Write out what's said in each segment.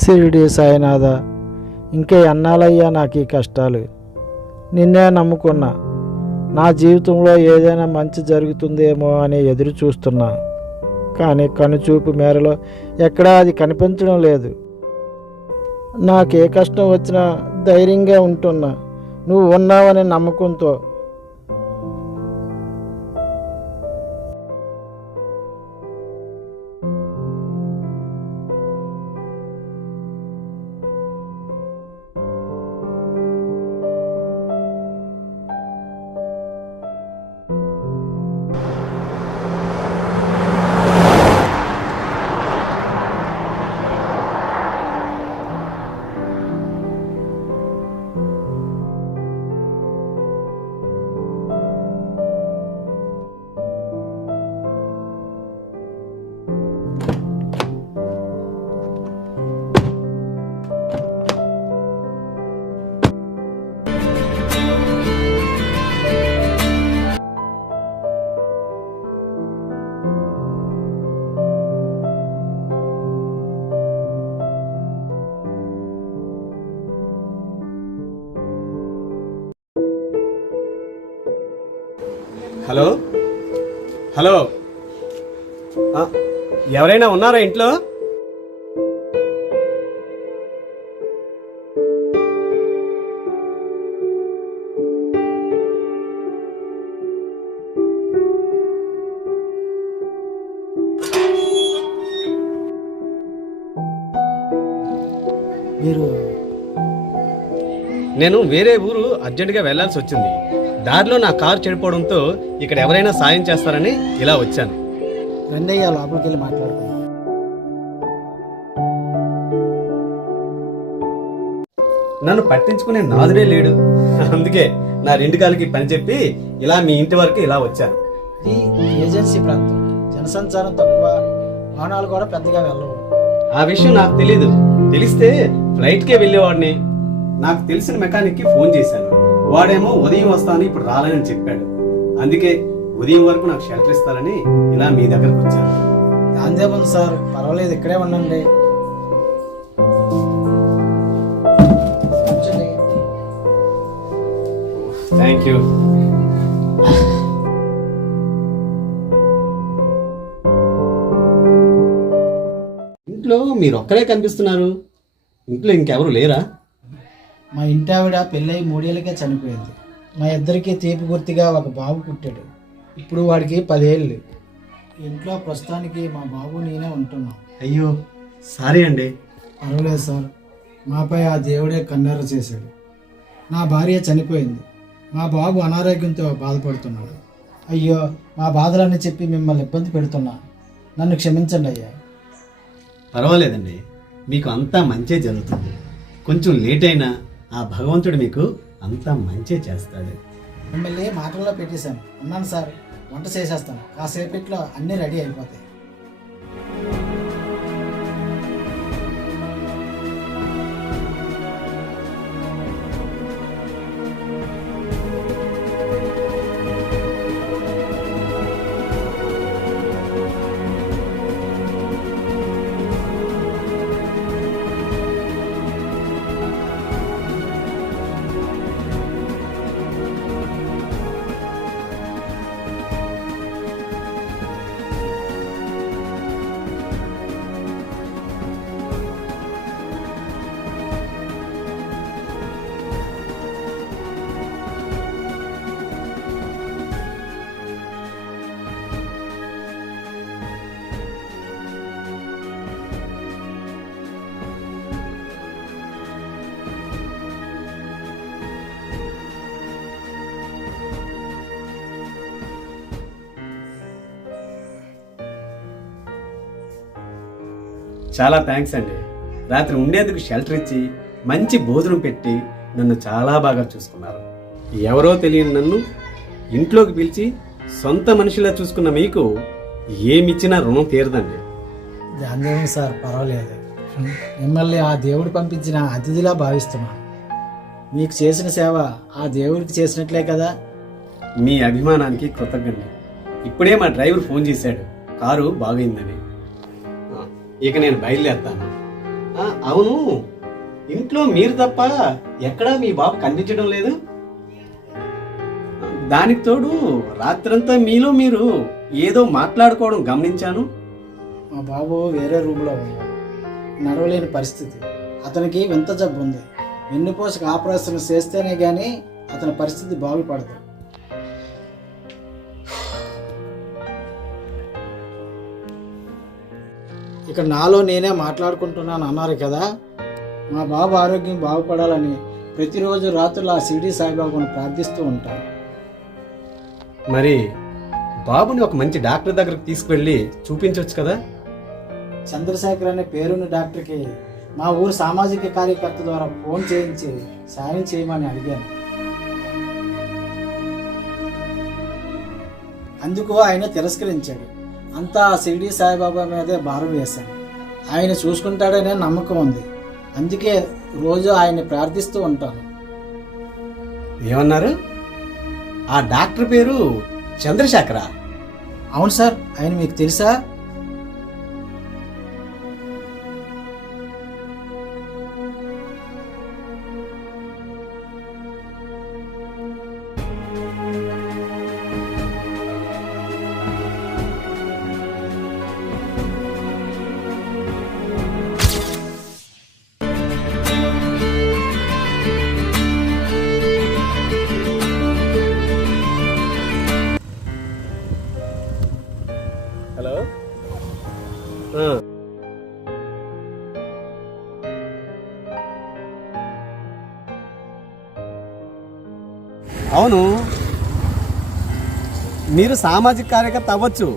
షిరిడి సాయినాథ, ఇంకే ఎన్నాళ్ళయ్యా నాకు ఈ కష్టాలు? నిన్నే నమ్ముకున్నా. నా జీవితంలో ఏదైనా మంచి జరుగుతుందేమో అని ఎదురు చూస్తున్నా. కానీ కనుచూపు మేరలో ఎక్కడా అది కనిపించడం లేదు. నాకే కష్టం వచ్చినా ధైర్యంగా ఉంటున్నా, నువ్వు ఉన్నావనే నమ్మకంతో. హలో హలో, ఎవరైనా ఉన్నారా ఇంట్లో? నేను వేరే ఊరు అర్జెంటుగా వెళ్లాల్సి వచ్చింది. దారిలో నా కారు చెడిపోవడంతో ఇక్కడ ఎవరైనా సాయం చేస్తారని ఇలా వచ్చాను. రెండయ్య లోపలికి వెళ్ళి మాట్లాడుకున్నాం. నన్ను పట్టించుకునే నాదుడే లేడు. అందుకే నా రెండు కాలకి పని చెప్పి ఇలా మీ ఇంటి వరకు ఇలా వచ్చాను. ఇది ఏజెన్సీ ప్రాంతం, జనసంచారం తక్కువ, వాహనాలు కూడా పెద్దగా వెళ్ళవు. ఆ విషయం నాకు తెలీదు. తెలిస్తే ఫ్లైట్కే వెళ్ళేవాడిని. నాకు తెలిసిన మెకానిక్కి ఫోన్ చేశాను. వాడేమో ఉదయం వస్తాను, ఇప్పుడు రాలేనని చెప్పాడు. అందుకే ఉదయం వరకు నాకు షెల్టర్ ఇస్తారని ఇలా మీ దగ్గరకు వచ్చాను. దాందేముంది సార్, పర్వాలేదు, ఇక్కడే ఉండండి. Thank you. ఇంట్లో మీరు ఒక్కరే కనిపిస్తున్నారు. ఇంట్లో ఇంకెవరు లేరా? మా ఇంటి ఆవిడ పెళ్ళయి 3 ఏళ్ళకే చనిపోయింది. మా ఇద్దరికి తీపి గుర్తిగా ఒక బాబు పుట్టాడు. ఇప్పుడు వాడికి 10 ఏళ్ళు. ఇంట్లో ప్రస్తుతానికి మా బాబు నేనే ఉంటున్నాం. అయ్యో, సారీ అండి. పర్వాలేదు సార్, మాపై ఆ దేవుడే కన్నెర్ర చేశాడు. నా భార్య చనిపోయింది, మా బాబు అనారోగ్యంతో బాధపడుతున్నాడు. అయ్యో, మా బాధలన్నీ చెప్పి మిమ్మల్ని ఇబ్బంది పెడుతున్నా, నన్ను క్షమించండి అయ్యా. పర్వాలేదండి, మీకు అంతా మంచే జరుగుతుంది. కొంచెం లేట్ అయినా ఆ భగవంతుడు మీకు అంతా మంచే చేస్తాడు. మిమ్మల్ని మాటల్లో పెట్టేశాను. ఉన్నాను సార్, వంట చేసేస్తాను. కాసేపట్లో అన్నీ రెడీ అయిపోతాయి. చాలా థ్యాంక్స్ అండి. రాత్రి ఉండేందుకు షెల్టర్ ఇచ్చి మంచి భోజనం పెట్టి నన్ను చాలా బాగా చూసుకున్నారు. ఎవరో తెలియని నన్ను ఇంట్లోకి పిలిచి సొంత మనిషిలా చూసుకున్న మీకు ఏమిచ్చినా రుణం తీరదండి. దానిదేమో సార్, పర్వాలేదు. మిమ్మల్ని ఆ దేవుడు పంపించిన అతిథిలా భావిస్తున్నాను. మీకు చేసిన సేవ ఆ దేవుడికి చేసినట్లే కదా. మీ అభిమానానికి కృతజ్ఞత. ఇప్పుడే మా డ్రైవర్ ఫోన్ చేశాడు, కారు బాగైందని. ఇక నేను బయలుదేరుతాను. అవును, ఇంట్లో మీరు తప్ప ఎక్కడా మీ బాబు కనిపించడం లేదు. దానికి తోడు రాత్రంతా మీలో మీరు ఏదో మాట్లాడుకోవడం గమనించాను. మా బాబు వేరే రూమ్లో ఉన్నాడు. నడవలేని పరిస్థితి. అతనికి వింత జబ్బు ఉంది. వెన్నుపూసకు ఆపరేషన్ చేస్తేనే కానీ అతని పరిస్థితి బాగుపడదు. ఇక నాలో నేనే మాట్లాడుకుంటున్నాను అన్నారు కదా. మా బాబు ఆరోగ్యం బాగుపడాలని ప్రతిరోజు రాత్రులు ఆ షిరిడి సాయిబాబాను ప్రార్థిస్తూ ఉంటాను. మరి బాబుని ఒక మంచి డాక్టర్ దగ్గరకు తీసుకువెళ్ళి చూపించవచ్చు కదా. చంద్రశేఖర్ అనే పేరున్న డాక్టర్కి మా ఊరు సామాజిక కార్యకర్త ద్వారా ఫోన్ చేయించి సాయం చేయమని అడిగాను. అందుకు ఆయన తిరస్కరించాడు. అంతా ఆ షిరిడి సాయిబాబా మీదే భారం వేశాను. ఆయన చూసుకుంటాడనే నమ్మకం ఉంది. అందుకే రోజు ఆయన్ని ప్రార్థిస్తూ ఉంటాను. ఏమన్నారు? ఆ డాక్టర్ పేరు చంద్రశేఖరా? అవును సార్. ఆయన మీకు తెలుసా? హలో. అవును, మీరు సామాజిక కార్యకర్త అవ్వచ్చు.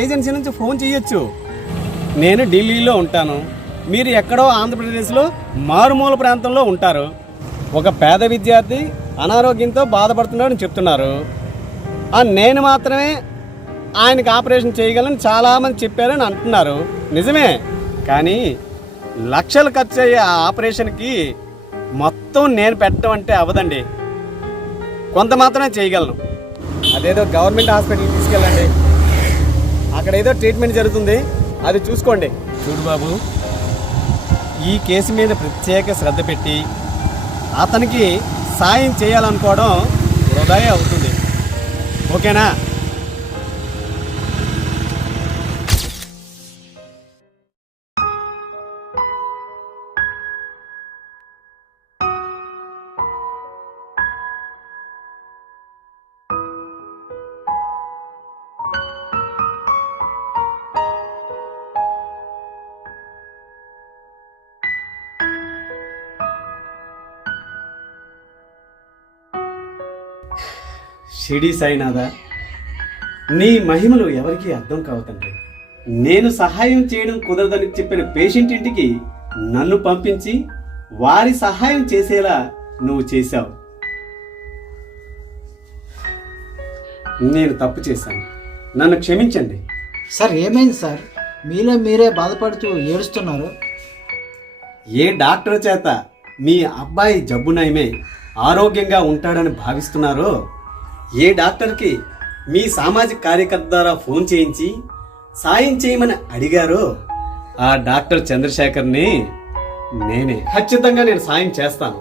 ఏజెన్సీ నుంచి ఫోన్ చేయొచ్చు. నేను ఢిల్లీలో ఉంటాను, మీరు ఎక్కడో ఆంధ్రప్రదేశ్లో మారుమూల ప్రాంతంలో ఉంటారు. ఒక పేద విద్యార్థి అనారోగ్యంతో బాధపడుతున్నాడని చెప్తున్నారు. నేను మాత్రమే ఆయనకి ఆపరేషన్ చేయగలని చాలామంది చెప్పారని అంటున్నారు. నిజమే, కానీ లక్షలు ఖర్చు అయ్యే ఆ ఆపరేషన్కి మొత్తం నేను పెట్టడం అంటే అవ్వదండి. కొంత మాత్రమే చేయగలను. అదేదో గవర్నమెంట్ హాస్పిటల్కి తీసుకెళ్ళండి, అక్కడ ఏదో ట్రీట్మెంట్ జరుగుతుంది, అది చూసుకోండి. చూడు బాబు, ఈ కేసు మీద ప్రత్యేక శ్రద్ధ పెట్టి అతనికి సాయం చేయాలనుకోవడం వృధాయే అవుతుంది. ఓకేనా? షిరిడి సాయినాథ, నీ మహిమలు ఎవరికీ అర్థం కావు తండ్రి. నేను సహాయం చేయడం కుదరదని చెప్పిన పేషెంట్ ఇంటికి నన్ను పంపించి వారి సహాయం చేసేలా నువ్వు చేశావు. నేను తప్పు చేశాను, నన్ను క్షమించండి. సార్ ఏమైంది సార్? మీలో మీరే బాధపడుతూ ఏడుస్తున్నారు. ఏ డాక్టర్ చేత మీ అబ్బాయి జబ్బు నయమే ఆరోగ్యంగా ఉంటాడని భావిస్తున్నారో, ఏ డాక్టర్కి మీ సామాజిక కార్యకర్త ద్వారా ఫోన్ చేయించి సాయం చేయమని అడిగారో, ఆ డాక్టర్ చంద్రశేఖర్ని నేనే. ఖచ్చితంగా నేను సాయం చేస్తాను.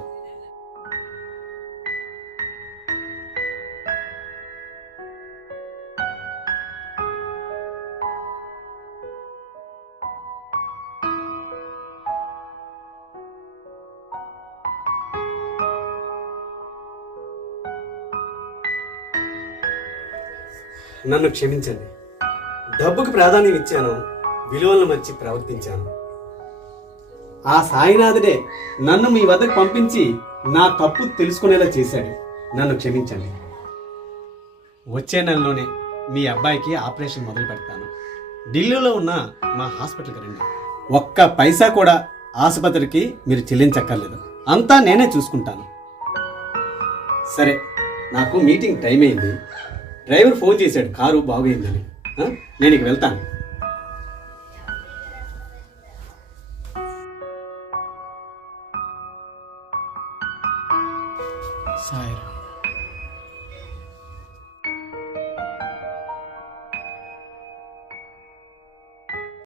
నన్ను క్షమించండి. డబ్బుకు ప్రాధాన్యం ఇచ్చాను, విలువలను మర్చి ప్రవర్తించాను. ఆ సాయినాథుడే నన్ను మీ వద్దకు పంపించి నా తప్పు తెలుసుకునేలా చేశాడు. నన్ను క్షమించండి. వచ్చే నెలలోనే మీ అబ్బాయికి ఆపరేషన్ మొదలు పెడతాను. ఢిల్లీలో ఉన్న మా హాస్పిటల్కి రండి. ఒక్క పైసా కూడా ఆసుపత్రికి మీరు చెల్లించక్కర్లేదు, అంతా నేనే చూసుకుంటాను. సరే, నాకు మీటింగ్ టైం అయింది. డ్రైవర్ ఫోన్ చేశాడు కారు బాగైందని. నేను ఇక వెళ్తాను. సాయిరామ్.